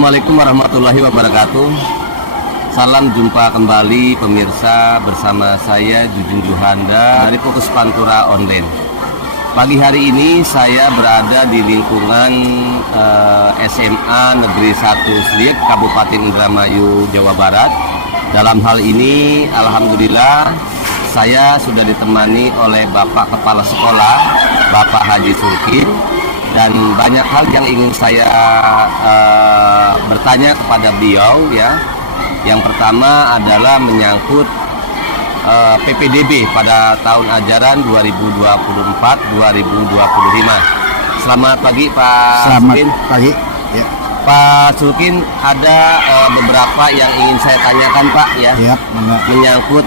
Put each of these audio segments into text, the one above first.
Assalamualaikum warahmatullahi wabarakatuh. Salam jumpa kembali pemirsa bersama saya Jujun Juhanda dari Fokus Pantura Online. Pagi hari ini saya berada di lingkungan SMA Negeri 1 Sliep, Kabupaten Indramayu, Jawa Barat. Dalam hal ini alhamdulillah saya sudah ditemani oleh Bapak Kepala Sekolah, Bapak Haji Sulkin. Dan banyak hal yang ingin saya bertanya kepada beliau ya. Yang pertama adalah menyangkut PPDB pada tahun ajaran 2024-2025. Selamat pagi Pak Sulkin. Selamat pagi. Ya. Pak Sulkin, ada beberapa yang ingin saya tanyakan Pak ya. Ya, menyangkut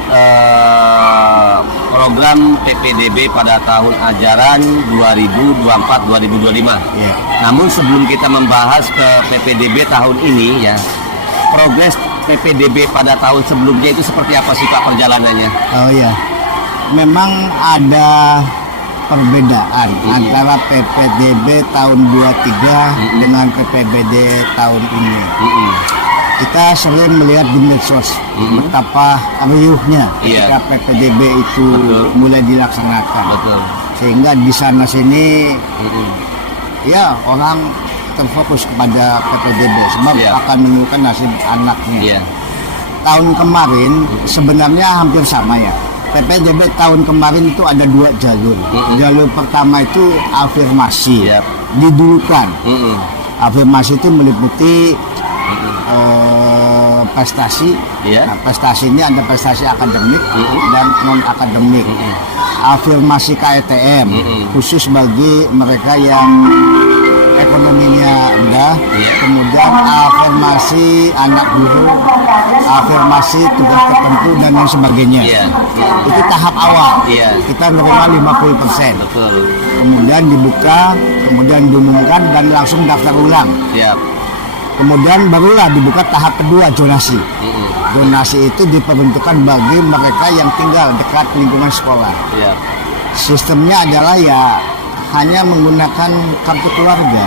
program PPDB pada tahun ajaran 2024-2025. Ya. Namun sebelum kita membahas ke PPDB tahun ini ya, progres PPDB pada tahun sebelumnya itu seperti apa sih Pak perjalanannya? Oh ya, memang ada perbedaan antara PPDB tahun 23 dengan PPDB tahun ini. Kita sering melihat di medsos betapa riuhnya ketika PPDB itu mulai dilaksanakan. Betul. Sehingga di sana sini ya orang terfokus kepada PPDB sebab akan menentukan nasib anaknya. Tahun kemarin sebenarnya hampir sama ya. PPDB tahun kemarin itu ada dua jalur. Jalur pertama itu afirmasi, didulukan. Afirmasi itu meliputi prestasi. Nah, prestasi ini ada prestasi akademik dan non akademik. Afirmasi KTM khusus bagi mereka yang ekonominya rendah. Kemudian afirmasi anak guru, afirmasi tugas tertentu dan lain sebagainya. Itu tahap awal. Kita menerima 50%. Betul. Kemudian dibuka, kemudian diumumkan dan langsung daftar ulang. Kemudian barulah dibuka tahap kedua, zonasi. Zonasi itu diperuntukkan bagi mereka yang tinggal dekat lingkungan sekolah. Sistemnya adalah ya hanya menggunakan kartu keluarga.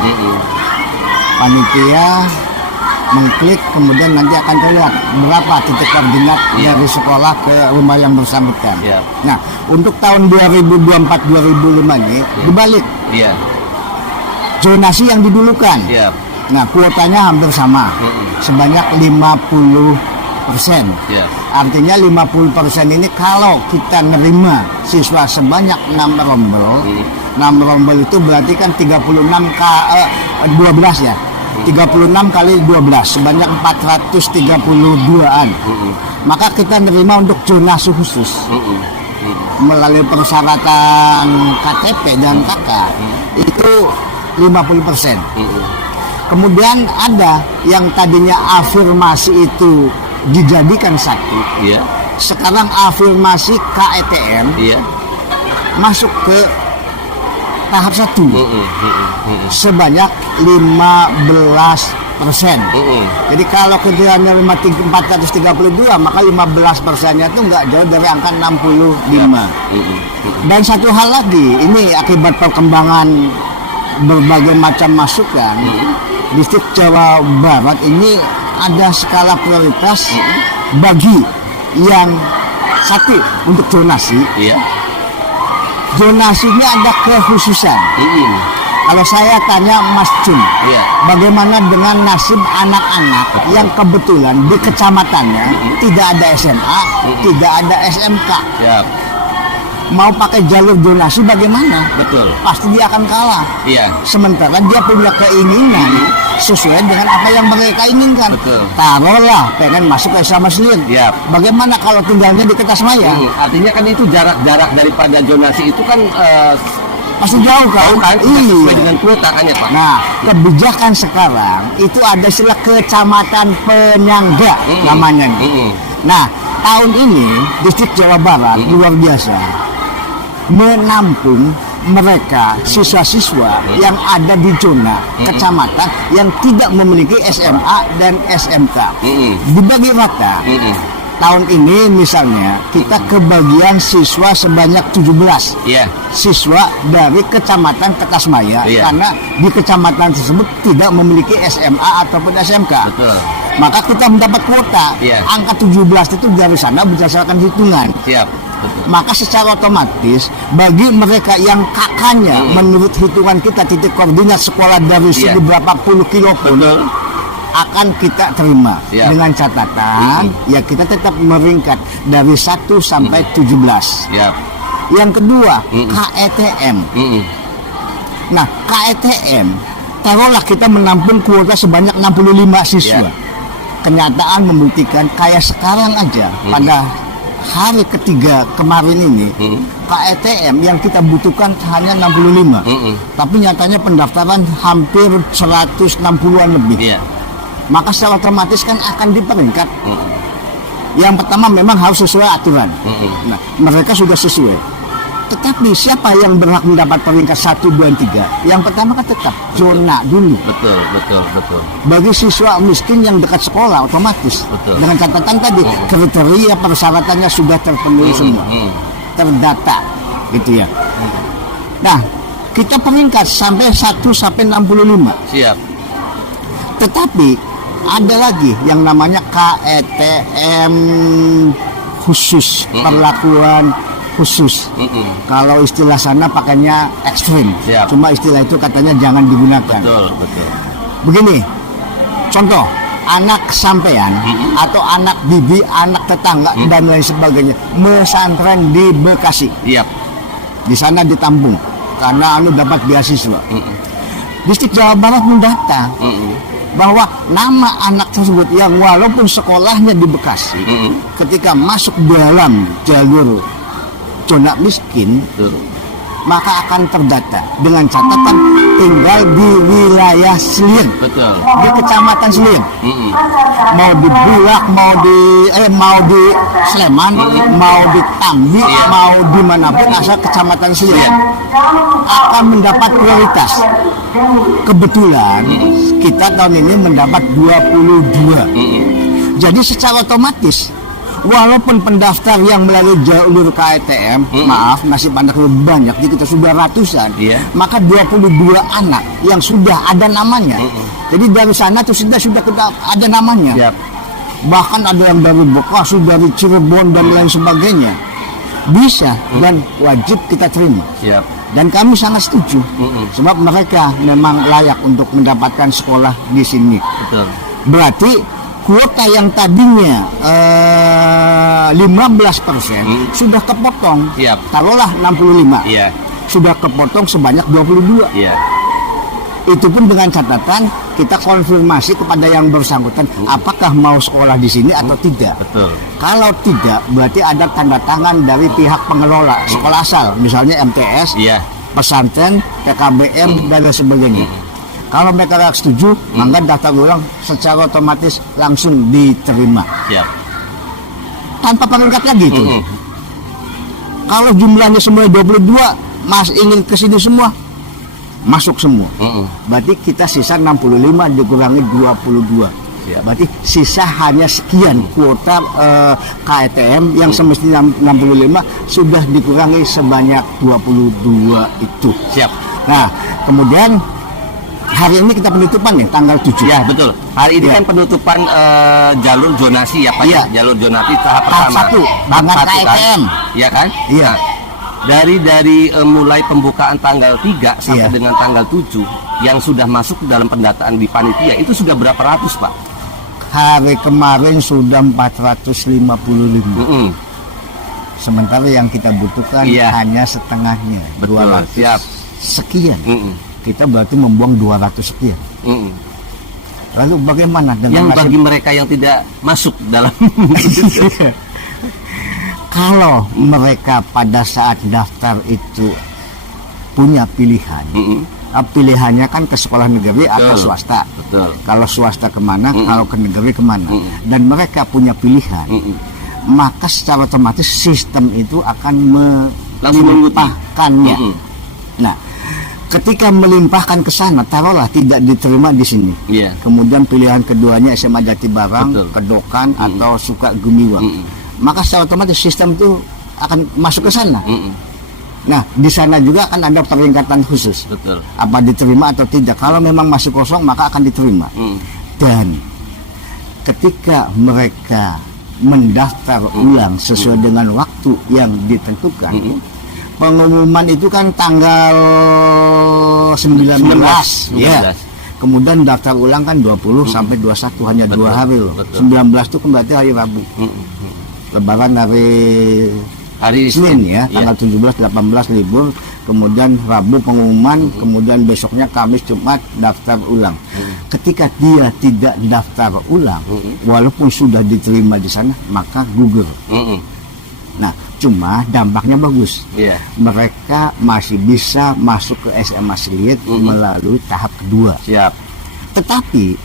Panitia mengklik, kemudian nanti akan terlihat berapa titik koordinat dari sekolah ke rumah yang bersangkutan. Nah, untuk tahun 2024-2025 ini dibalik. Zonasi yang didulukan. Nah, kuotanya hampir sama, sebanyak 50%. Artinya 50% ini kalau kita nerima siswa sebanyak 6 rombel, 6 rombel itu berarti kan 12 ya. 36 kali 12 sebanyak 432-an. Maka kita nerima untuk zonasi khusus melalui persyaratan KTP dan KK itu 50%. Kemudian ada yang tadinya afirmasi itu dijadikan satu, sekarang afirmasi KTM masuk ke tahap 1 sebanyak 15%. Jadi kalau kita menerima 432 maka 15%-nya itu nggak jauh dari angka 65. Dan satu hal lagi, ini akibat perkembangan berbagai macam masukan, distrik Jawa Barat ini ada skala prioritas bagi yang satu untuk zonasi. Zonasinya ada kekhususan. Kalau saya tanya Mas Jun, bagaimana dengan nasib anak-anak yang kebetulan di kecamatannya tidak ada SMA, tidak ada SMK? Mau pakai jalur zonasi bagaimana? Betul. Pasti dia akan kalah. Sementara dia punya keinginan sesuai dengan apa yang mereka inginkan. Taruhlah pengen masuk ke SMA Sliep. Bagaimana kalau tinggalnya di Kertasmaya? Artinya kan itu jarak daripada zonasi itu kan pasti jauh kan? Sesuai dengan kuota kan ya Pak? Nah, kebijakan sekarang itu ada istilah kecamatan penyangga namanya. Nah, tahun ini distrik Jawa Barat luar biasa menampung mereka siswa-siswa yang ada di zona kecamatan yang tidak memiliki SMA dan SMK. Dibagi rata tahun ini misalnya kita kebagian siswa sebanyak 17 Iya. siswa dari Kecamatan Tekasmaya, Iya. karena di kecamatan tersebut tidak memiliki SMA ataupun SMK. Betul. Maka kita mendapat kuota. Iya. Angka 17 itu dari sana berdasarkan hitungan. Siap. Betul. Maka secara otomatis bagi mereka yang kakaknya menurut hitungan kita titik koordinat sekolah dari Iya. sini berapa puluh kilo pun Betul. akan kita terima. Siap. Dengan catatan ya kita tetap meringkat dari 1 sampai 17. Siap. Yang kedua, KETM. Nah, KETM taruhlah kita menampung kuota sebanyak 65 siswa. Iya. Kenyataan membuktikan kayak sekarang aja pada hari ketiga kemarin ini KETM yang kita butuhkan hanya 65. Tapi nyatanya pendaftaran hampir 160-an lebih. Iya. Maka secara otomatis kan akan diperingkat. Yang pertama memang harus sesuai aturan. Nah, mereka sudah sesuai. Tetapi siapa yang berhak mendapat peringkat 1, 2, 3? Yang pertama kan tetap zona dulu. Betul. Bagi siswa miskin yang dekat sekolah otomatis. Betul. Dengan catatan tadi kriteria persyaratannya sudah terpenuhi semua. Terdata gitu ya. Nah, kita peringkat sampai 1 sampai 65. Siap. Tetapi ada lagi yang namanya KETM khusus, perlakuan khusus. Kalau istilah sana pakainya ekstrim. Siap. Cuma istilah itu katanya jangan digunakan. Betul. Begini, contoh anak sampean atau anak bibi, anak tetangga dan lain sebagainya mesantren di Bekasi. Siap. Di sana ditampung karena anu dapat beasiswa. Distrik Jawa Barat mendata bahwa nama anak tersebut yang walaupun sekolahnya di Bekasi, ketika masuk dalam jalur zona miskin, maka akan terdata dengan catatan tinggal di wilayah Selian. Betul. Di Kecamatan Selian. Mau di Bulak, mau di Sleman, mau di Tambi, mau di manapun asal Kecamatan Selian akan mendapat prioritas. Kebetulan kita tahun ini mendapat 22. Jadi secara otomatis walaupun pendaftar yang melalui jalur KETM, maaf nasib anak lebih banyak, jadi kita sudah ratusan, maka 22 anak yang sudah ada namanya. Jadi dari sana tuh sudah kita ada namanya. Siap. Bahkan ada yang dari Bekasi, dari Cirebon dan lain sebagainya. Bisa dan wajib kita terima. Siap. Dan kami sangat setuju, sebab mereka memang layak untuk mendapatkan sekolah di sini. Betul. Berarti kuota yang tadinya 15% sudah kepotong. Siap. Taruhlah 65. Iya. Sudah kepotong sebanyak 22. Iya. Itu pun dengan catatan kita konfirmasi kepada yang bersangkutan apakah mau sekolah di sini atau tidak. Betul. Kalau tidak, berarti ada tanda tangan dari pihak pengelola sekolah asal, misalnya MTS, Iya. pesantren, PKBM dan lain sebagainya. Kalau mereka tidak setuju, maka daftar ulang secara otomatis langsung diterima Siap. tanpa peringkat lagi itu. Kalau jumlahnya semua 22, Mas ingin ke sini semua, masuk semua. Berarti kita sisa 65 dikurangi 22. Siap. Berarti sisa hanya sekian kuota KETM yang semestinya 65 sudah dikurangi sebanyak 22 itu. Siap. Nah, kemudian hari ini kita penutupan nih tanggal 7. Ya, betul. Hari ini Ya. kan penutupan jalur zonasi ya Pak. Iya. Jalur zonasi tahap Tahap pertama. 1 Tahap dengan 1 kan? KETM. Iya kan? Iya. Dari mulai pembukaan tanggal 3 sampai Iya. dengan tanggal 7 yang sudah masuk dalam pendataan di panitia itu sudah berapa ratus Pak? Hari kemarin sudah 455. Sementara yang kita butuhkan Iya. hanya setengahnya. Betul. 200 Siap. sekian. Kita berarti membuang 200 sekian. Lalu bagaimana dengan Yang bagi mereka yang tidak masuk dalam kalau mereka pada saat daftar itu punya pilihan, pilihannya kan ke sekolah negeri atau Betul. swasta. Betul. Kalau swasta kemana, kalau ke negeri kemana, dan mereka punya pilihan, maka secara otomatis sistem itu akan Langsung mengikuti. melimpahkannya. Nah, Ketika melimpahkan ke sana, taruhlah tidak diterima di sini. Iya. Kemudian pilihan keduanya SMA Jatibarang, Betul. Kedokan atau Sukagumiwang. Maka secara otomatis sistem itu akan masuk ke sana. Nah, di sana juga akan ada peringkatan khusus. Betul. Apa diterima atau tidak. Kalau memang masih kosong, maka akan diterima. Dan ketika mereka mendaftar ulang sesuai dengan waktu yang ditentukan, pengumuman itu kan tanggal 19. Ya. Kemudian daftar ulang kan 20 sampai 21, hanya 2 hari loh. Betul. 19 itu kan berarti hari Rabu. Lebaran hari Senin ya, tanggal 17, 18 libur, kemudian Rabu pengumuman, kemudian besoknya Kamis, Jumat daftar ulang. Ketika dia tidak daftar ulang, walaupun sudah diterima di sana, maka gugur. Nah, cuma dampaknya bagus. Mereka masih bisa masuk ke SMA Sliet melalui tahap kedua. Siap. Tetapi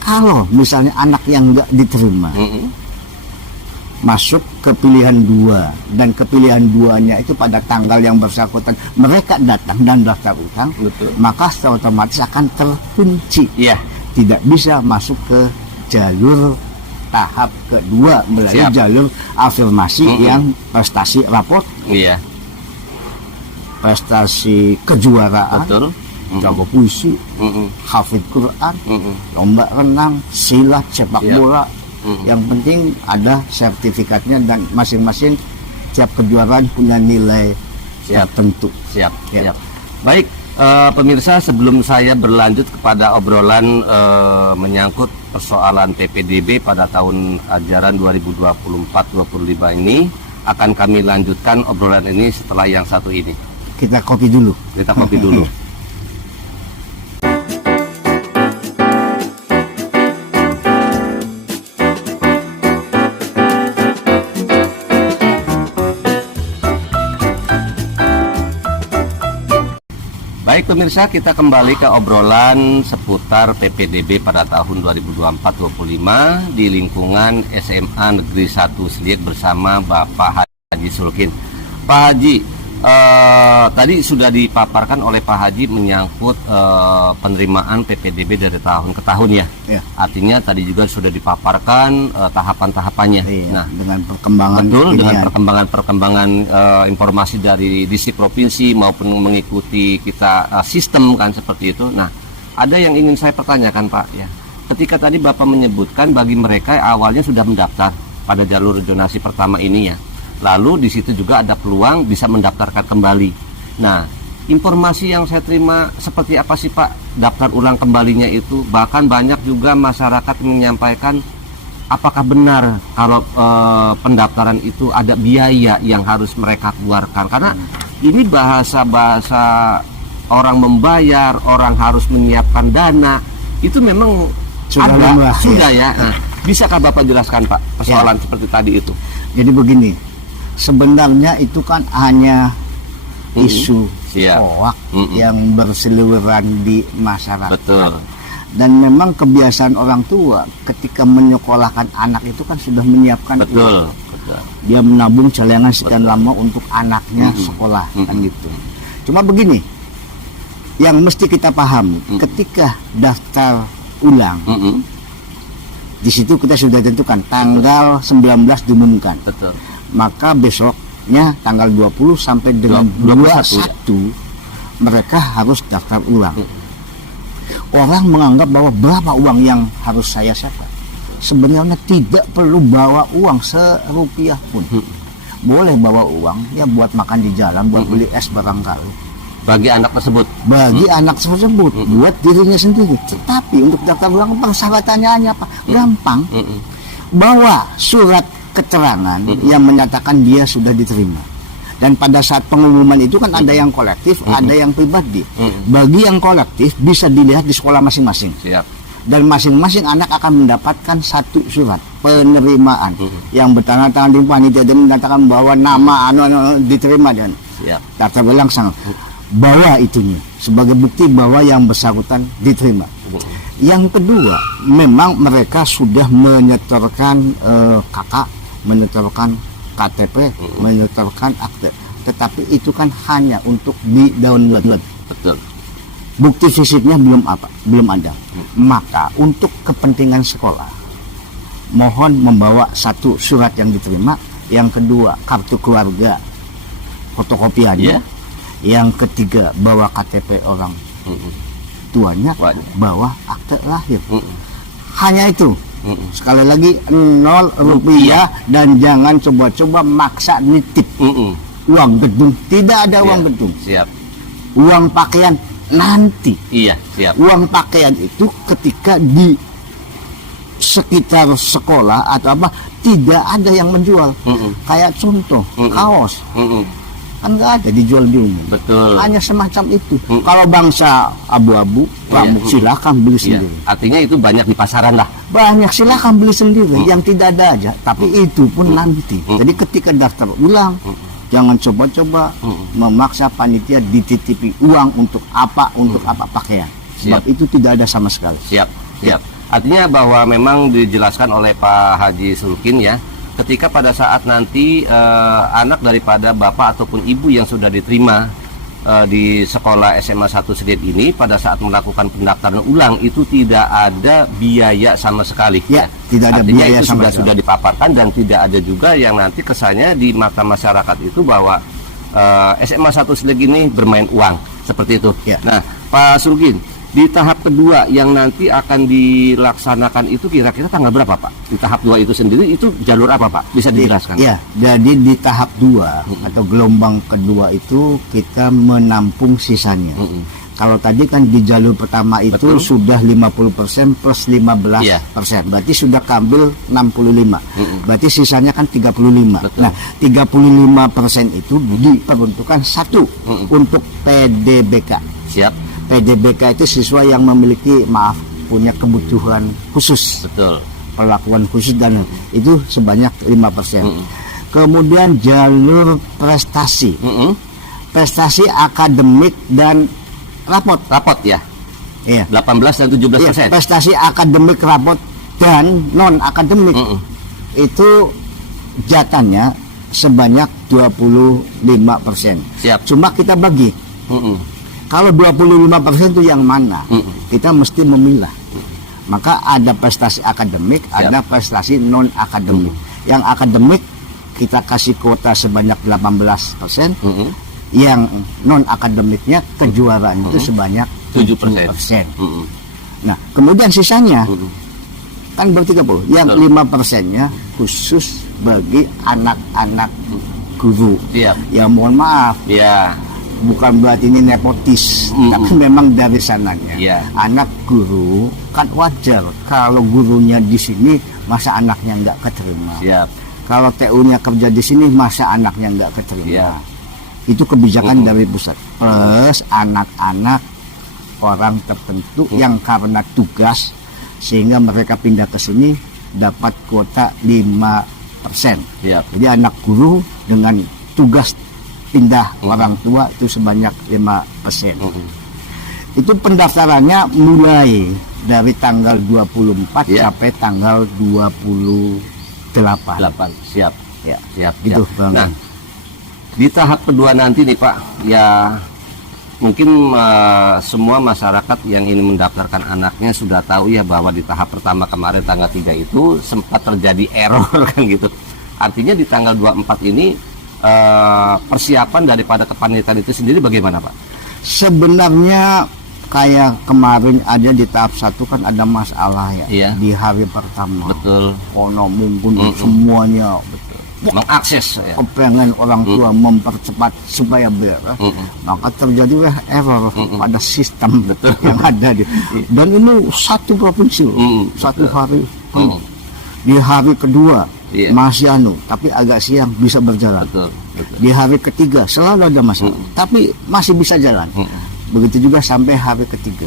kalau misalnya anak yang nggak diterima, masuk ke pilihan 2 dan kepilihan 2-nya itu pada tanggal yang bersangkutan mereka datang dan daftar ulang, maka secara otomatis akan terkunci. Tidak bisa masuk ke jalur tahap kedua melalui jalur afirmasi yang prestasi raport, prestasi kejuaraan, jago puisi, hafid Quran, lomba renang, silat, sepak bola. Yang penting ada sertifikatnya dan masing-masing tiap kejuaraan punya nilai tertentu. Siap. Baik, pemirsa, sebelum saya berlanjut kepada obrolan menyangkut persoalan PPDB pada tahun ajaran 2024-25 ini, akan kami lanjutkan obrolan ini setelah yang satu ini. Kita kopi dulu. Baik pemirsa, kita kembali ke obrolan seputar PPDB pada tahun 2024-25 di lingkungan SMA Negeri 1 Sliek bersama Bapak Haji Sulkin. Pak Haji, tadi sudah dipaparkan oleh Pak Haji menyangkut penerimaan PPDB dari tahun ke tahun ya. Artinya tadi juga sudah dipaparkan tahapan-tahapannya. Nah, dengan perkembangan dengan perkembangan informasi dari distrik provinsi maupun mengikuti kita sistem kan seperti itu. Nah, ada yang ingin saya pertanyakan Pak ya. Ketika tadi Bapak menyebutkan bagi mereka yang awalnya sudah mendaftar pada jalur zonasi pertama ini ya. Lalu di situ juga ada peluang bisa mendaftarkan kembali. Nah, informasi yang saya terima seperti apa sih Pak daftar ulang kembalinya itu? Bahkan banyak juga masyarakat menyampaikan apakah benar kalau pendaftaran itu ada biaya yang harus mereka keluarkan? Karena ini bahasa-bahasa orang membayar, orang harus menyiapkan dana, itu memang sudah ya. Nah, bisakah Bapak jelaskan Pak persoalan seperti tadi itu? Jadi begini, sebenarnya itu kan hanya isu hoak yang berseliweran di masyarakat. Betul. Dan memang kebiasaan orang tua ketika menyekolahkan anak itu kan sudah menyiapkan Betul. Dia menabung celengan sekian lama untuk anaknya sekolah kan gitu. Cuma begini, yang mesti kita pahami ketika daftar ulang, di situ kita sudah tentukan tanggal 19 diumumkan. Betul. Maka besoknya tanggal 20 sampai dengan 21 mereka harus daftar ulang. Orang menganggap bahwa berapa uang yang harus saya setor. Sebenarnya tidak perlu bawa uang serupiah pun. Boleh bawa uang ya buat makan di jalan, buat beli es barangkali. Bagi anak tersebut. Bagi anak tersebut, buat dirinya sendiri. Tetapi untuk daftar ulang persyaratannya hanya apa? Gampang. Bawa surat keterangan yang menyatakan dia sudah diterima. Dan pada saat pengumuman itu kan ada yang kolektif, ada yang pribadi. Bagi yang kolektif bisa dilihat di sekolah masing-masing. Dan masing-masing anak akan mendapatkan satu surat penerimaan yang bertanda tangan di panitia dan menyatakan bahwa nama diterima dan daftar ulang sang. Bawa itunya sebagai bukti bahwa yang bersangkutan diterima. Yang kedua, memang mereka sudah menyetorkan kakak, menyetorkan KTP, menyetorkan akte. Tetapi itu kan hanya untuk di download. Betul. bukti fisiknya belum ada. Maka untuk kepentingan sekolah, mohon membawa satu surat yang diterima, yang kedua kartu keluarga fotokopiannya, yang ketiga bawa KTP orang tuanya, bawa akte lahir. Hanya itu. Sekali lagi 0 rupiah dan jangan coba-coba maksa nitip uang gedung. Tidak ada uang gedung. Siap. Uang pakaian nanti. Iya, siap. Uang pakaian itu ketika di sekitar sekolah atau apa tidak ada yang menjual. Kayak contoh kaos. Kan nggak ada dijual di umum. Betul. Hanya semacam itu. Kalau bangsa abu-abu, pramuk silakan beli sendiri. Artinya itu banyak di pasaran lah. Banyak silakan beli sendiri. Yang tidak ada aja. Tapi itu pun nanti. Jadi ketika daftar ulang, jangan coba-coba memaksa panitia dititipi uang untuk apa pakaian. Sebab itu tidak ada sama sekali. Siap. Artinya bahwa memang dijelaskan oleh Pak Haji Sulkin ya, ketika pada saat nanti anak daripada bapak ataupun ibu yang sudah diterima di sekolah SMA 1 Sediat ini pada saat melakukan pendaftaran ulang itu tidak ada biaya sama sekali. Ya, tidak ada artinya biaya itu sama sudah dipaparkan dan tidak ada juga yang nanti kesannya di mata masyarakat itu bahwa SMA 1 Sediat ini bermain uang seperti itu. Ya. Nah, Pak Sulkin, di tahap kedua yang nanti akan dilaksanakan itu kira-kira tanggal berapa Pak? Di tahap 2 itu sendiri itu jalur apa Pak? Bisa dijelaskan? Iya, jadi di tahap 2 atau gelombang kedua itu kita menampung sisanya. Kalau tadi kan di jalur pertama itu sudah 50% plus 15%. Berarti sudah kambil 65. Berarti sisanya kan 35. Nah, 35% itu diperuntukkan satu untuk PDBK. Siap. PDBK itu siswa yang memiliki punya kebutuhan khusus. Betul. Perlakuan khusus dan itu sebanyak 5%. Kemudian jalur prestasi. Prestasi akademik dan rapot ya. Iya. 18 dan 17%. Prestasi akademik, rapot dan non akademik. Itu jatahnya sebanyak 25%. Siap. Cuma kita bagi. Kalau 25% itu yang mana? Kita mesti memilah. Maka ada prestasi akademik, ada prestasi non akademik. Yang akademik kita kasih kuota sebanyak 18%. Yang non akademiknya kejuaraan itu sebanyak 7%. Nah, kemudian sisanya kan ber-30. Yang 5%-nya khusus bagi anak-anak guru. Ya mohon maaf. Bukan berarti ini nepotis, tapi memang dari sananya. Anak guru kan wajar kalau gurunya di sini masa anaknya nggak keterima. Kalau TU-nya kerja di sini masa anaknya nggak keterima. Itu kebijakan dari pusat. Plus anak-anak orang tertentu yang karena tugas sehingga mereka pindah ke sini dapat kuota 5%. Jadi anak guru dengan tugas pindah orang tua itu sebanyak 5%. Itu pendaftarannya mulai dari tanggal 24 sampai tanggal 28. Siap. Gitu, Bang. Nah, di tahap kedua nanti nih Pak, ya mungkin semua masyarakat yang ingin mendaftarkan anaknya sudah tahu ya bahwa di tahap pertama kemarin tanggal 3 itu sempat terjadi error kan gitu. Artinya di tanggal 24 ini persiapan daripada kepanitiaan itu sendiri bagaimana Pak? Sebenarnya kayak kemarin aja di tahap 1 kan ada masalah ya. Di hari pertama. Betul. Kono mungkin semuanya mengakses kepengen orang tua mempercepat supaya beres, maka terjadi error pada sistem yang ada dan ini satu provinsi satu hari di hari kedua masih tapi agak siang bisa berjalan. Di hari ketiga selalu ada masalah tapi masih bisa jalan. Begitu juga sampai hari ketiga.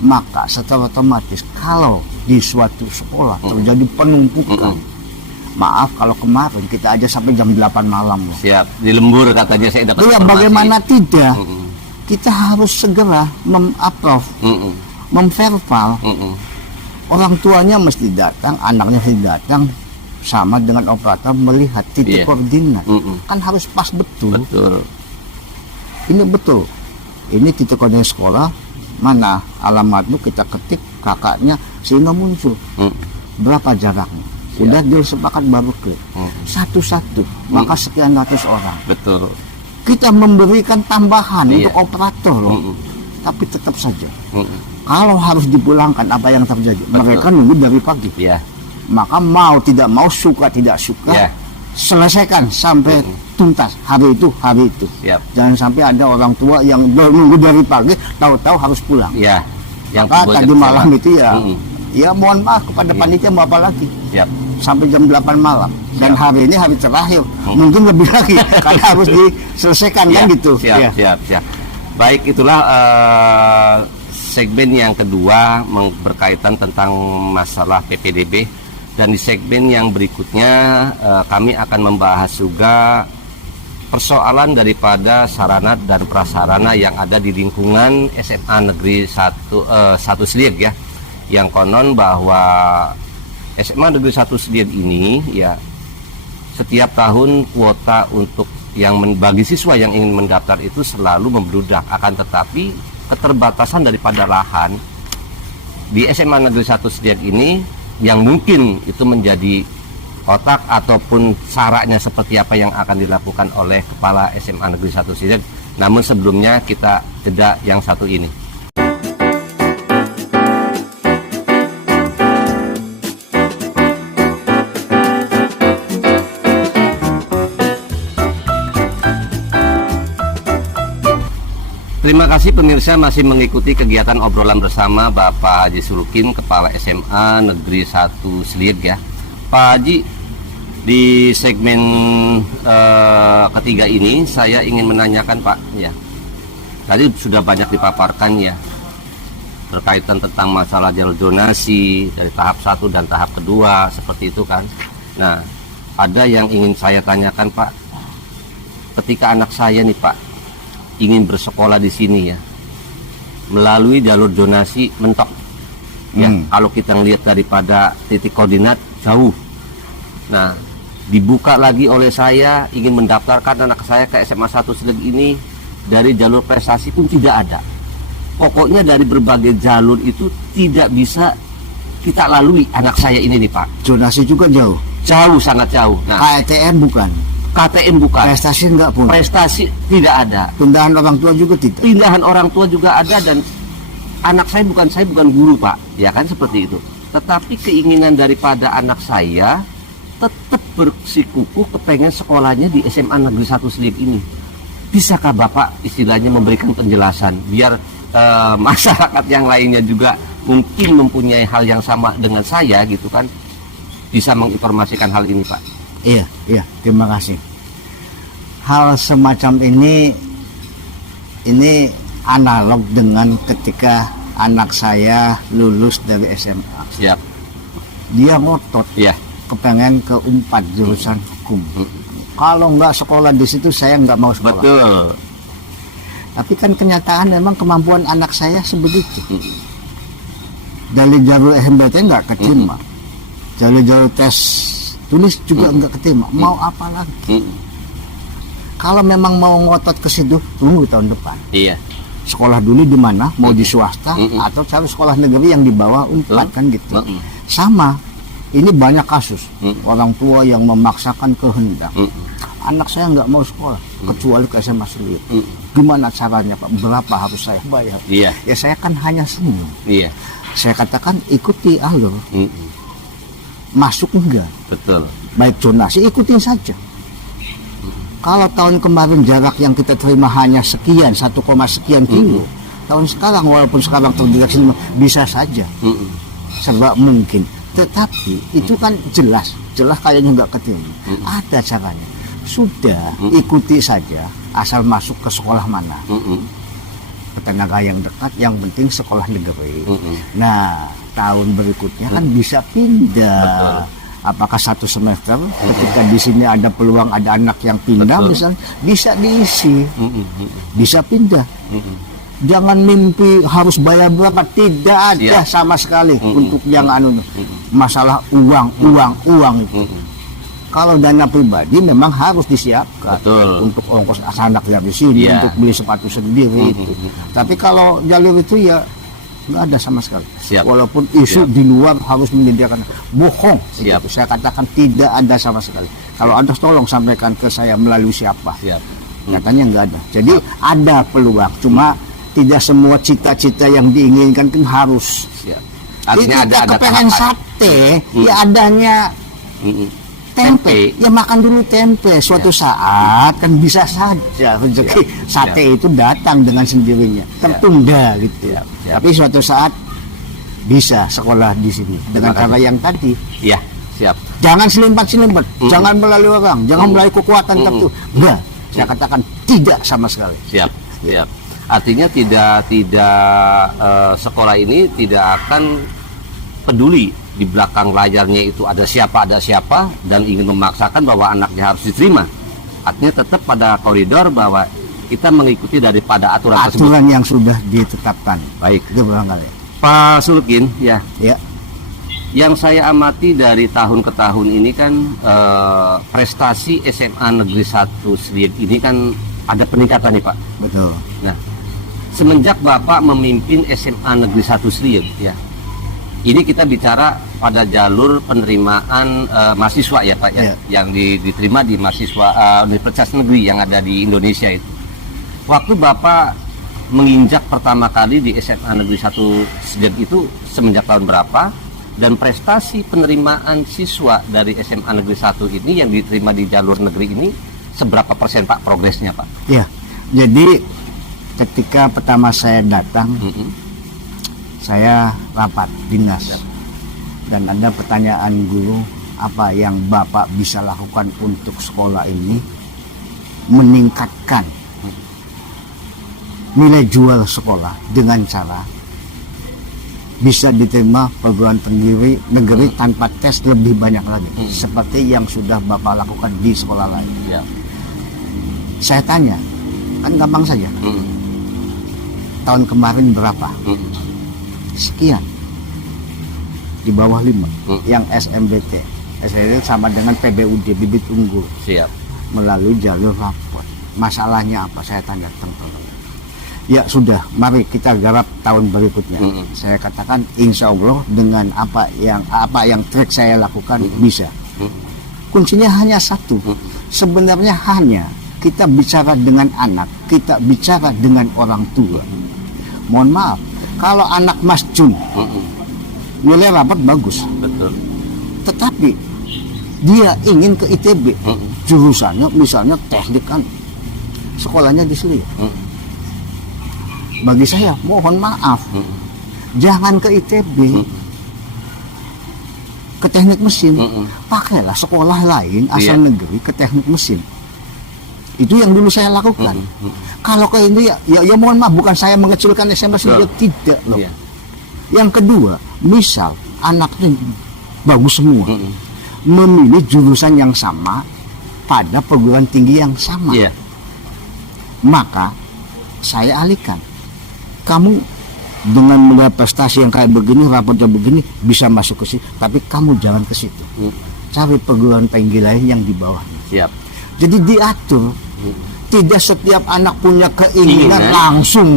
Maka secara otomatis kalau di suatu sekolah terjadi penumpukan, maaf kalau kemarin kita aja sampai jam 8 malam loh. Di lembur katanya saya dapat informasi. Bagaimana tidak? Kita harus segera mem-approve, memverval. Orang tuanya mesti datang, anaknya mesti datang, sama dengan operator melihat titik koordinat. Kan harus pas betul. Ini betul. Ini titik koordinat sekolah mana alamatmu, kita ketik kakaknya sehingga muncul berapa jaraknya. Udah dia sepakat baru klik satu-satu, maka sekian ratus orang. Betul. Kita memberikan tambahan untuk operator loh, tapi tetap saja kalau harus dipulangkan apa yang terjadi? Betul. Mereka nunggu dari pagi. Maka mau tidak mau, suka tidak suka, selesaikan sampai tuntas hari itu. Jangan sampai ada orang tua yang nunggu dari pagi, tahu-tahu harus pulang. Yang tadi malam itu ya mohon maaf kepada panitia, mau apa lagi? Sampai jam 8 malam. Dan hari ini hari terakhir, mungkin lebih lagi karena harus diselesaikan kan gitu. Siap. Baik, itulah segmen yang kedua berkaitan tentang masalah PPDB. Dan di segmen yang berikutnya kami akan membahas juga persoalan daripada sarana dan prasarana yang ada di lingkungan SMA Negeri 1 Slieg ya. Yang konon bahwa SMA Negeri 1 Slieg ini ya setiap tahun kuota untuk bagi siswa yang ingin mendaftar itu selalu membludak, akan tetapi keterbatasan daripada lahan di SMA Negeri 1 Slieg ini yang mungkin itu menjadi otak ataupun caranya seperti apa yang akan dilakukan oleh Kepala SMA Negeri 1 Slieg. Namun sebelumnya kita jeda yang satu ini. Terima kasih pemirsa masih mengikuti kegiatan obrolan bersama Bapak Haji Sulukin, Kepala SMA Negeri 1 Slieg ya. Pak Haji, di segmen ketiga ini saya ingin menanyakan Pak ya. Tadi sudah banyak dipaparkan ya berkaitan tentang masalah jalur donasi dari tahap 1 dan tahap kedua seperti itu kan. Nah, ada yang ingin saya tanyakan Pak. Ketika anak saya nih Pak ingin bersekolah di sini ya melalui jalur donasi mentok ya, kalau kita ngelihat daripada titik koordinat jauh. Nah, dibuka lagi oleh saya ingin mendaftarkan anak saya ke SMA 1 Slieg ini dari jalur prestasi pun tidak ada. Pokoknya dari berbagai jalur itu tidak bisa kita lalui anak saya ini nih Pak. Donasi juga jauh, sangat jauh. Nah, KTM bukan, prestasi enggak pun, prestasi tidak ada, pindahan orang tua juga tidak, pindahan orang tua juga ada. Dan anak saya bukan guru Pak ya kan, seperti itu. Tetapi keinginan daripada anak saya tetap bersikukuh kepengen sekolahnya di SMA Negeri 1 Slieg ini. Bisakah Bapak istilahnya memberikan penjelasan biar masyarakat yang lainnya juga mungkin mempunyai hal yang sama dengan saya gitu kan, bisa menginformasikan hal ini Pak? Iya, terima kasih. Hal semacam ini analog dengan ketika anak saya lulus dari SMA. Siap. Dia ngotot, kepengen ke Unpad jurusan hukum. Kalau nggak sekolah di situ saya nggak mau sekolah. Betul. Tapi kan kenyataan memang kemampuan anak saya sebegitu. Dari jalur SNMPTN nggak keterima, jalur tes tulis juga enggak keterima. Mau apa lagi? Kalau memang mau ngotot ke situ, tunggu tahun depan. Iya. Sekolah dulu di mana? Mau di swasta atau cari sekolah negeri yang di bawah Unpad kan gitu. Sama. Ini banyak kasus orang tua yang memaksakan kehendak. Anak saya nggak mau sekolah kecuali ke SMA Slieg. Gimana caranya Pak? Berapa harus saya bayar? Iya. Ya saya kan hanya senyum. Iya. Saya katakan ikuti alur. Masuk enggak? Betul. Baik donasi ikutin saja. Kalau tahun kemarin jarak yang kita terima hanya sekian, 1, sekian kilo. Tahun sekarang walaupun sekarang terdeteksi bisa saja. Serba mungkin. Tetapi itu kan jelas kayaknya nggak keterima. Ada caranya. Sudah ikuti saja asal masuk ke sekolah mana. Tenaga yang dekat, yang penting sekolah negeri. Nah, tahun berikutnya kan bisa pindah. Betul. Apakah 1 semester ketika di sini ada peluang ada anak yang pindah misalnya bisa diisi, bisa pindah. Jangan mimpi harus bayar berapa, tidak ada sama sekali untuk yang masalah uang itu. Kalau dana pribadi memang harus disiapkan. Betul. Untuk ongkos anak dari sini, Iya. untuk beli sepatu sendiri itu. Tapi kalau jalur itu ya nggak ada sama sekali. Siap. Walaupun isu Siap. di luar harus menyediakan, bohong. Siap. Itu. Saya katakan tidak ada sama sekali. Kalau ada tolong sampaikan ke saya melalui siapa. Siap. Katanya nggak ada. Jadi ada peluang, cuma tidak semua cita-cita yang diinginkan kan harus. Siap. Jadi Artinya kita ada kepengen tahapan. sate, ya adanya tempe. Ya makan dulu tempe. Suatu saat kan bisa saja rezeki sate itu datang dengan sendirinya, tertunda gitu. Siap. Tapi suatu saat bisa sekolah di sini dengan cara yang tadi. Ya, siap. Jangan selimpat-selimpat, jangan melalui orang, jangan melalui kekuatan tertentu. Enggak, saya katakan tidak sama sekali. Siap, siap. Artinya tidak sekolah ini tidak akan peduli di belakang layarnya itu ada siapa dan ingin memaksakan bahwa anaknya harus diterima. Artinya tetap pada koridor bahwa kita mengikuti daripada aturan tersebut. Aturan yang sudah ditetapkan. Baik, Itu barangkali. Pak Sulkin, ya. Ya, Yang saya amati dari tahun ke tahun ini kan prestasi SMA Negeri 1 Sliek ini kan ada peningkatan nih Pak. betul. Nah, semenjak Bapak memimpin SMA Negeri 1 Sliek ya, ini kita bicara pada jalur penerimaan mahasiswa ya Pak ya, Ya. yang diterima di mahasiswa universitas negeri yang ada di Indonesia itu. Waktu Bapak menginjak pertama kali di SMA Negeri 1 Sliek itu semenjak tahun berapa? Dan prestasi penerimaan siswa dari SMA Negeri 1 ini yang diterima di jalur negeri ini seberapa persen Pak progresnya Pak? Ya, jadi ketika pertama saya datang, saya rapat dinas dan ada pertanyaan guru, apa yang Bapak bisa lakukan untuk sekolah ini meningkatkan nilai jual sekolah dengan cara bisa diterima perguruan tinggi negeri tanpa tes lebih banyak lagi, seperti yang sudah Bapak lakukan di sekolah lain. Ya. Saya tanya, kan gampang saja. Tahun kemarin berapa? Sekian. Di bawah 5. Yang SMBT. SMBT sama dengan PBUD, bibit unggul. Siap. Melalui jalur rapor. Masalahnya apa? Saya tanya tentu. Ya sudah, mari kita garap tahun berikutnya. Saya katakan insya Allah dengan apa yang trik saya lakukan bisa. Kuncinya hanya satu. Sebenarnya hanya kita bicara dengan anak, kita bicara dengan orang tua. Mohon maaf, kalau anak Mas Jun nilai rapot bagus, Betul. tetapi dia ingin ke ITB, jurusannya misalnya teknik kan, sekolahnya di Sliek. Bagi saya, mohon maaf, jangan ke ITB, ke teknik mesin, pakailah sekolah lain asal negeri ke teknik mesin. Itu yang dulu saya lakukan. Kalau ke ini ya mohon maaf, bukan saya mengecilkan SMA Sliek, tidak loh. Iya. Yang kedua, misal anaknya bagus semua, memilih jurusan yang sama pada perguruan tinggi yang sama, Iya. maka saya alihkan. Kamu dengan melihat prestasi yang kayak begini, rapotnya begini, bisa masuk ke situ, tapi kamu jangan ke situ. Cari perguruan tinggi lain yang di bawah. Siap. Jadi diatur. Tidak setiap anak punya keinginan Keinginan. langsung.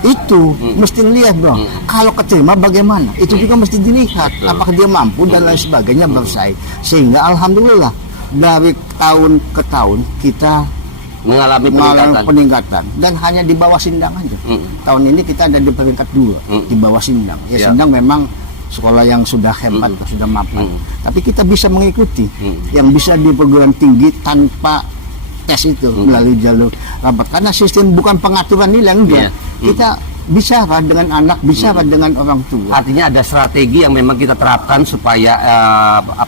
Itu mesti lihat dong. Kalau keterima bagaimana? Itu juga mesti dilihat. Apakah dia mampu dan lain sebagainya bersaing. Sehingga alhamdulillah dari tahun ke tahun kita Mengalami mengalami peningkatan. peningkatan dan hanya di bawah Sindang aja. Tahun ini kita ada di peringkat 2 di bawah Sindang. Ya, Ya. Sindang memang sekolah yang sudah hebat, sudah mapan. Tapi kita bisa mengikuti yang bisa di perguruan tinggi tanpa tes itu melalui jalur rapat. Karena sistem bukan pengaturan nilai enggak. Iya. Kita bicara dengan anak, bicara dengan orang tua. Artinya ada strategi yang memang kita terapkan supaya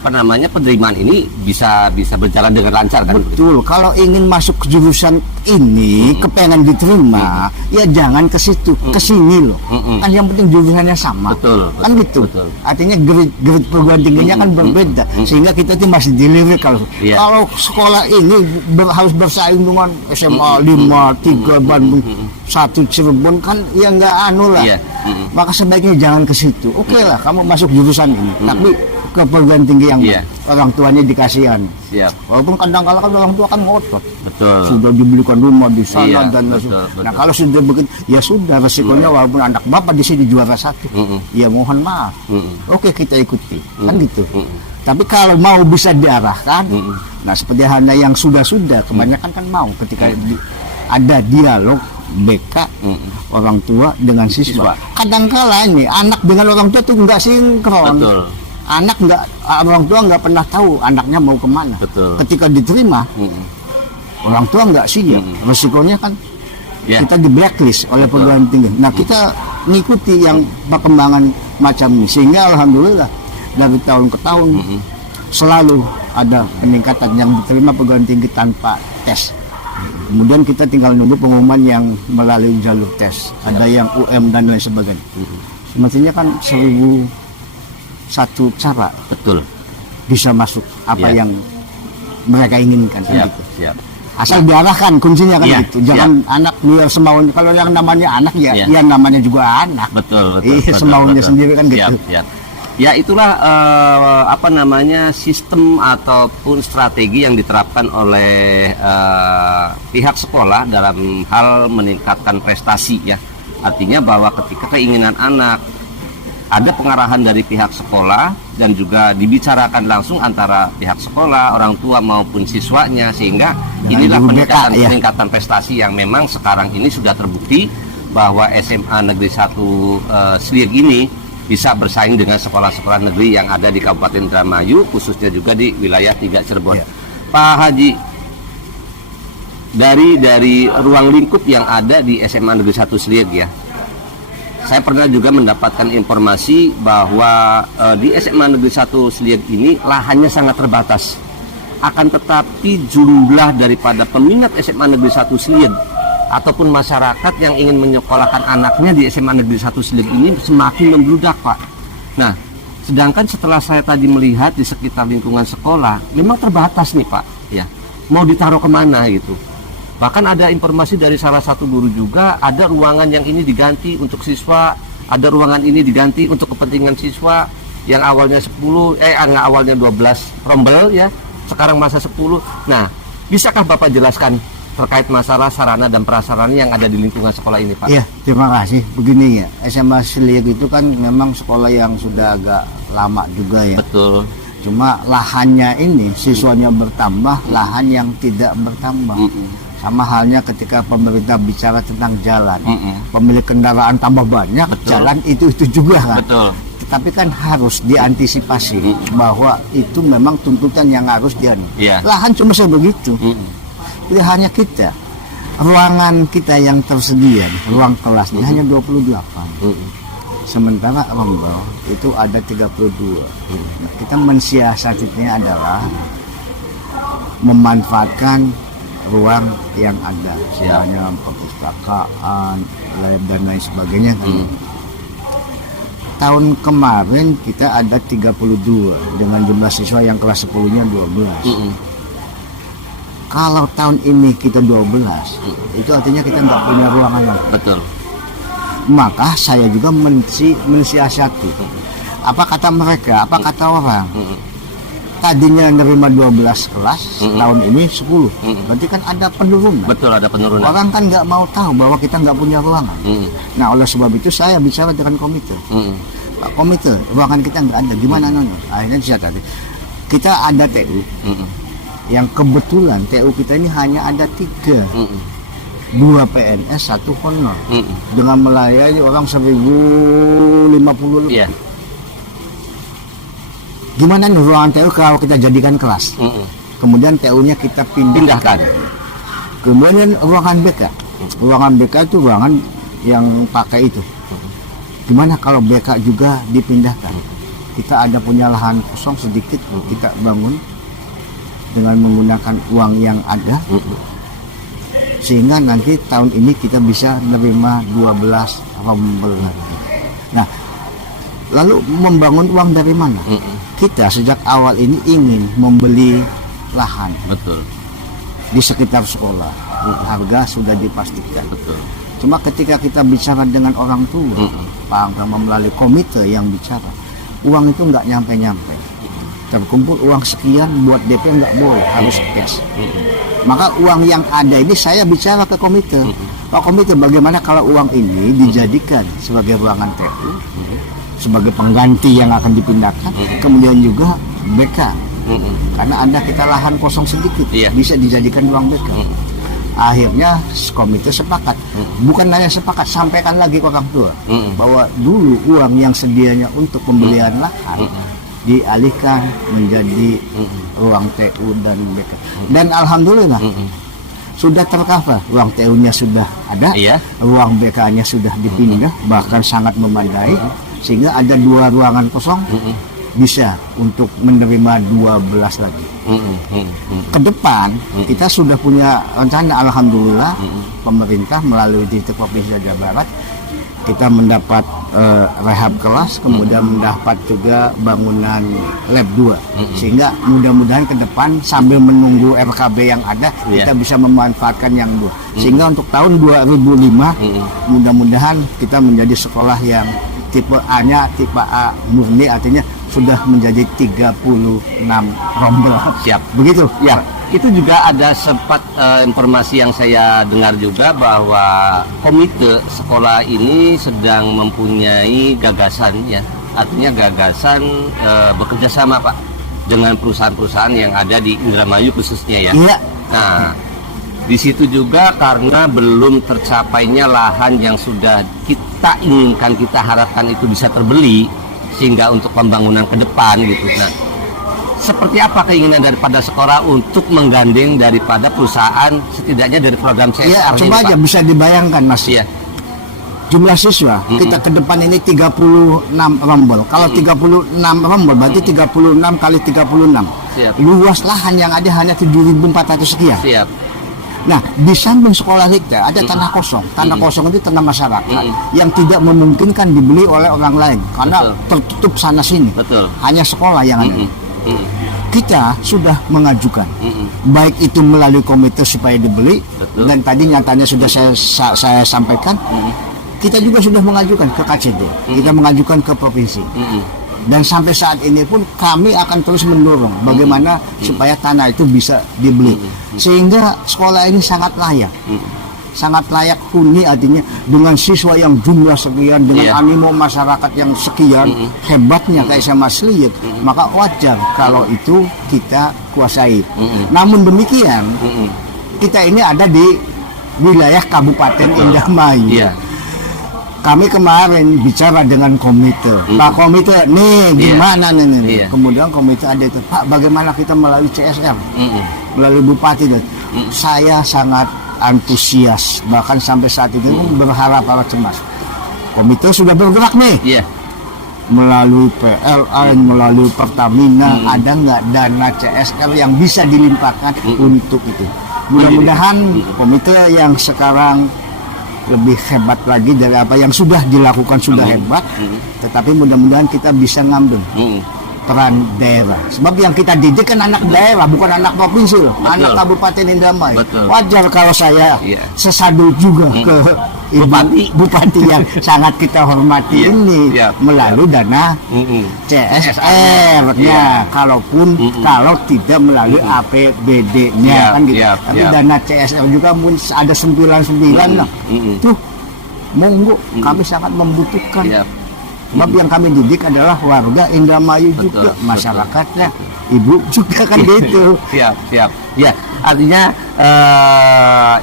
penerimaan ini bisa berjalan dengan lancar kan? Betul, kalau ingin masuk ke jurusan ini, kepengen diterima, ya jangan ke situ, ke sini loh. Kan yang penting jurusannya sama. Betul, Kan betul, gitu. betul. Artinya grade perguruan tingginya kan berbeda. Sehingga kita itu masih dilirik kalau Iya. kalau sekolah ini harus bersaing dengan SMA 5, 3 Bandung. satu Cirebon kan ya nggak anu lah. Iya. Maka sebaiknya jangan ke situ. Oke lah, kamu masuk jurusan ini, tapi ke perguruan tinggi yang Iya. orang tuanya dikasihan. Siap. Walaupun kadang-kala kan orang tua kan ngotot. Betul. Sudah dibelikan rumah di sana Iya, dan betul, Nah betul. kalau sudah begitu, ya sudah resikonya walaupun anak bapak di sini juara satu, ya mohon maaf. Oke kita ikuti, kan gitu. Tapi kalau mau bisa diarahkan, nah seperti halnya yang sudah-sudah, kebanyakan kan mau ketika ada dialog BK orang tua dengan siswa. Kadang-kala ini anak dengan orang tua tuh nggak sinkron. Betul. Anak nggak, orang tua nggak pernah tahu anaknya mau kemana. Betul. Ketika diterima, orang tua nggak siap. Resikonya kan Ya. kita di blacklist oleh perguruan tinggi. Nah kita mengikuti yang perkembangan macam ini, sehingga alhamdulillah dari tahun ke tahun selalu ada peningkatan yang diterima perguruan tinggi tanpa tes. Kemudian kita tinggal nunggu pengumuman yang melalui jalur tes. Ada yang UM dan lain sebagainya. Semestinya kan 1001 cara Betul. bisa masuk apa Ya. yang mereka inginkan. Kan Siap. gitu. Siap. Asal diarahkan kuncinya kan Ya, gitu. Jangan anak biar semaunya. Kalau yang namanya anak ya, Ya. ya namanya juga anak. Betul. Iya, semaunya sendiri kan Siap, gitu. siap. Ya itulah apa namanya sistem ataupun strategi yang diterapkan oleh pihak sekolah dalam hal meningkatkan prestasi ya. Artinya bahwa ketika keinginan anak ada pengarahan dari pihak sekolah dan juga dibicarakan langsung antara pihak sekolah, orang tua maupun siswanya, sehingga Dengan inilah guru BK, ya. peningkatan prestasi yang memang sekarang ini sudah terbukti bahwa SMA Negeri 1 Sliek ini bisa bersaing dengan sekolah-sekolah negeri yang ada di Kabupaten Indramayu, khususnya juga di wilayah 3 Cirebon. Ya. Pak Haji, dari ruang lingkup yang ada di SMA Negeri 1 Sliek ya, saya pernah juga mendapatkan informasi bahwa di SMA Negeri 1 Sliek ini lahannya sangat terbatas. Akan tetapi jumlah daripada peminat SMA Negeri 1 Sliek ataupun masyarakat yang ingin menyekolahkan anaknya di SMA Negeri 1 Sliek ini semakin membludak, Pak. Nah, sedangkan setelah saya tadi melihat di sekitar lingkungan sekolah, memang terbatas nih, Pak. Ya, mau ditaruh kemana gitu. Bahkan ada informasi dari salah satu guru juga, ada ruangan yang ini diganti untuk siswa, ada ruangan ini diganti untuk kepentingan siswa yang awalnya 12 rombel ya, sekarang masa 10. Nah, bisakah Bapak jelaskan terkait masalah sarana dan prasarana yang ada di lingkungan sekolah ini, Pak? Iya, terima kasih. Begini ya, SMA Sliek itu kan memang sekolah yang sudah agak lama juga ya. Betul. Cuma lahannya ini siswanya bertambah, lahan yang tidak bertambah. Sama halnya ketika pemerintah bicara tentang jalan, pemilik kendaraan tambah banyak, Betul. jalan itu juga kan. Betul. Tetapi kan harus diantisipasi bahwa itu memang tuntutan yang harus dianu. Iya. Lahan cuma sebegitu. Pilihannya kita, ruangan kita yang tersedia, ruang kelasnya hanya 28. Sementara rombel itu ada 32. Nah, kita mensiasatinya adalah memanfaatkan ruang yang ada, misalnya perpustakaan, lab dan lain sebagainya kan. Tahun kemarin kita ada 32 dengan jumlah siswa yang kelas 10-nya 12. Kalau tahun ini kita 12, itu artinya kita nggak punya ruangan lagi. Betul. Maka saya juga mensiasati. Apa kata mereka? Apa kata orang? Tadinya nerima 12 kelas, tahun ini 10. Berarti kan ada penurunan. Betul, ada penurunan. Orang kan nggak mau tahu bahwa kita nggak punya ruangan. Nah, oleh sebab itu saya bicara dengan komite. Pak komite, ruangan kita nggak ada. Gimana Nono? Akhirnya disatati. Kita ada TU. Yang kebetulan TU kita ini hanya ada 3. 2 PNS, 1 honor. Dengan melayani orang 1050 lebih. Iya. Gimana nih ruangan TU kalau kita jadikan kelas? Kemudian TU-nya kita pindahkan. Kemudian ruangan BK. Ruangan BK itu ruangan yang pakai itu. Gimana kalau BK juga dipindahkan? Kita ada punya lahan kosong sedikit, kita bangun dengan menggunakan uang yang ada. Sehingga nanti tahun ini kita bisa menerima 12 rombel. Nah, lalu membangun uang dari mana? Kita sejak awal ini ingin membeli lahan. Betul. Di sekitar sekolah. Harga sudah dipastikan. Betul. Cuma ketika kita bicara dengan orang tua, Pak Angkama melalui komite yang bicara, uang itu nggak nyampe-nyampe. Terkumpul uang sekian buat DP nggak boleh, harus cash. Maka uang yang ada ini saya bicara ke komite. Pak komite, bagaimana kalau uang ini dijadikan sebagai ruangan TU, sebagai pengganti yang akan dipindahkan, kemudian juga BK. Karena ada kita lahan kosong sedikit, bisa dijadikan ruang BK. Akhirnya komite sepakat, bukan hanya sepakat, sampaikan lagi ke orang tua bahwa dulu uang yang sedianya untuk pembelian lahan dialihkan menjadi ruang TU dan BK. Dan alhamdulillah sudah tercover, ruang TU-nya sudah ada, ruang BK-nya sudah dipindah, bahkan sangat memadai, sehingga ada 2 ruangan kosong bisa untuk menerima 12 lagi. Ke depan kita sudah punya rencana, alhamdulillah pemerintah melalui Dinas Provinsi Jawa Barat kita mendapat rehab kelas, kemudian mendapat juga bangunan lab 2, sehingga mudah-mudahan ke depan sambil menunggu RKB yang ada kita bisa memanfaatkan yang 2, sehingga untuk tahun 2005 mudah-mudahan kita menjadi sekolah yang tipe A-nya tipe A murni, artinya sudah menjadi 36 rombel. Siap. Begitu? Ya. Itu juga ada sempat informasi yang saya dengar juga bahwa komite sekolah ini sedang mempunyai gagasan, ya. Artinya gagasan bekerja sama, Pak, dengan perusahaan-perusahaan yang ada di Indramayu khususnya, ya. Iya. Nah, di situ juga karena belum tercapainya lahan yang sudah kita inginkan, kita harapkan itu bisa terbeli, sehingga untuk pembangunan ke depan gitu. Nah, seperti apa keinginan daripada sekolah untuk menggandeng daripada perusahaan, setidaknya dari program CSR? Iya, coba aja bisa dibayangkan, Mas. Iya. Jumlah siswa kita ke depan ini 36 rombel. Kalau 36 rombel berarti 36 kali 36. Siap. Luas lahan yang ada hanya 7.400 sekian. Siap. Nah, di samping sekolah kita ada tanah kosong. Tanah kosong itu tanah masyarakat yang tidak memungkinkan dibeli oleh orang lain karena tertutup sana sini. Betul. Hanya sekolah yang ada. Kita sudah mengajukan, baik itu melalui komite supaya dibeli, dan tadi nyatanya sudah saya sampaikan, kita juga sudah mengajukan ke KCD, kita mengajukan ke provinsi. Dan sampai saat ini pun kami akan terus mendorong bagaimana supaya tanah itu bisa dibeli, sehingga sekolah ini sangat layak. Sangat layak huni, artinya dengan siswa yang jumlah sekian, dengan animo masyarakat yang sekian, hebatnya kayak SMA Sliut, maka wajar kalau itu kita kuasai. Namun demikian, kita ini ada di wilayah Kabupaten Indramayu. Kami kemarin bicara dengan komite, Pak komite, nih gimana nih? Kemudian komite ada itu, Pak, bagaimana kita melalui CSR, melalui Bupati, dan saya sangat antusias, bahkan sampai saat ini berharap cemas. Komite sudah bergerak nih, melalui PLN, melalui Pertamina, ada nggak dana CSR yang bisa dilimpahkan untuk itu? Mudah-mudahan komite yang sekarang lebih hebat lagi dari apa yang sudah dilakukan, sudah hebat, tetapi mudah-mudahan kita bisa ngambil peran daerah. Sebab yang kita didik kan anak daerah, bukan anak provinsi loh, anak Kabupaten Indramayu. Wajar kalau saya sesadu juga ke Bupati yang sangat kita hormati ini melalui dana CSR-nya, kalaupun kalau tidak melalui APBD-nya kan gitu. Tapi dana CSR juga ada 99 lah. Tuh, monggo, kami sangat membutuhkan. Sebab yang kami didik adalah warga Indramayu juga, masyarakatnya, ibu juga kan gitu. Siap. Ya, artinya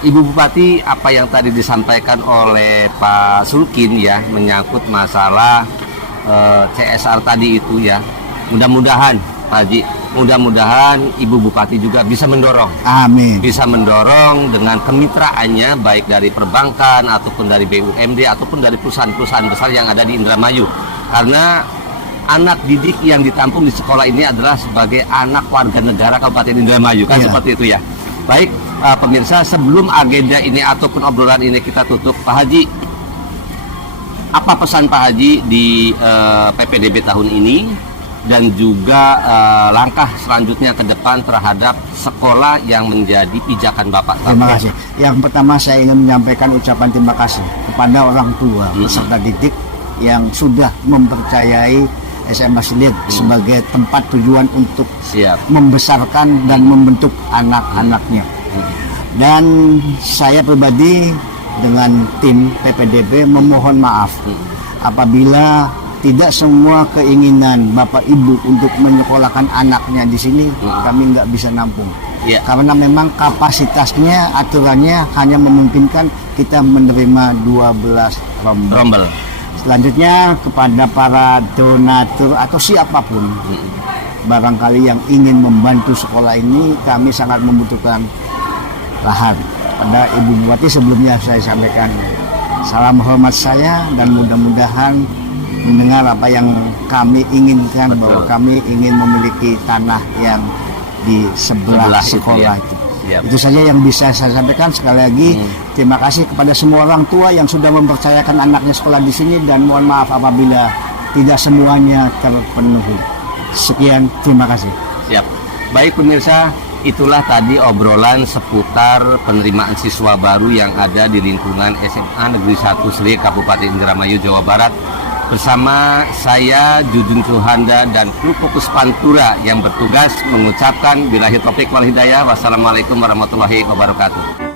Ibu Bupati, apa yang tadi disampaikan oleh Pak Sulkin ya, menyangkut masalah CSR tadi itu ya, mudah-mudahan Pak Haji, mudah-mudahan Ibu Bupati juga bisa mendorong. Amin. Bisa mendorong dengan kemitraannya, baik dari perbankan ataupun dari BUMD ataupun dari perusahaan-perusahaan besar yang ada di Indramayu. Karena anak didik yang ditampung di sekolah ini adalah sebagai anak warga negara Kabupaten Indramayu, kan seperti itu ya. Baik, pemirsa, sebelum agenda ini ataupun obrolan ini kita tutup, Pak Haji, apa pesan Pak Haji di PPDB tahun ini dan juga langkah selanjutnya ke depan terhadap sekolah yang menjadi pijakan Bapak. Terima kasih. Yang pertama saya ingin menyampaikan ucapan terima kasih kepada orang tua peserta didik yang sudah mempercayai SMA Silir sebagai tempat tujuan untuk membesarkan dan membentuk anak-anaknya. Dan saya pribadi dengan tim PPDB memohon maaf apabila tidak semua keinginan Bapak Ibu untuk menyekolahkan anaknya di sini kami nggak bisa nampung. Karena memang kapasitasnya, aturannya hanya memungkinkan kita menerima 12 rombel. Selanjutnya kepada para donatur atau siapapun barangkali yang ingin membantu sekolah ini, kami sangat membutuhkan lahan. Pada Ibu Bupati sebelumnya saya sampaikan salam hormat saya dan mudah-mudahan mendengar apa yang kami inginkan. Betul. Bahwa kami ingin memiliki tanah yang di sebelah sekolah itu. Itu saja yang bisa saya sampaikan. Sekali lagi terima kasih kepada semua orang tua yang sudah mempercayakan anaknya sekolah di sini, dan mohon maaf apabila tidak semuanya terpenuhi. Sekian, terima kasih. Siap. Baik pemirsa, itulah tadi obrolan seputar penerimaan siswa baru yang ada di lingkungan SMA Negeri 1 Selir, Kabupaten Indramayu, Jawa Barat, bersama saya Jujun Juhanda dan kru Fokus Pantura yang bertugas mengucapkan billahi taufik wal hidayah. Wassalamualaikum warahmatullahi wabarakatuh.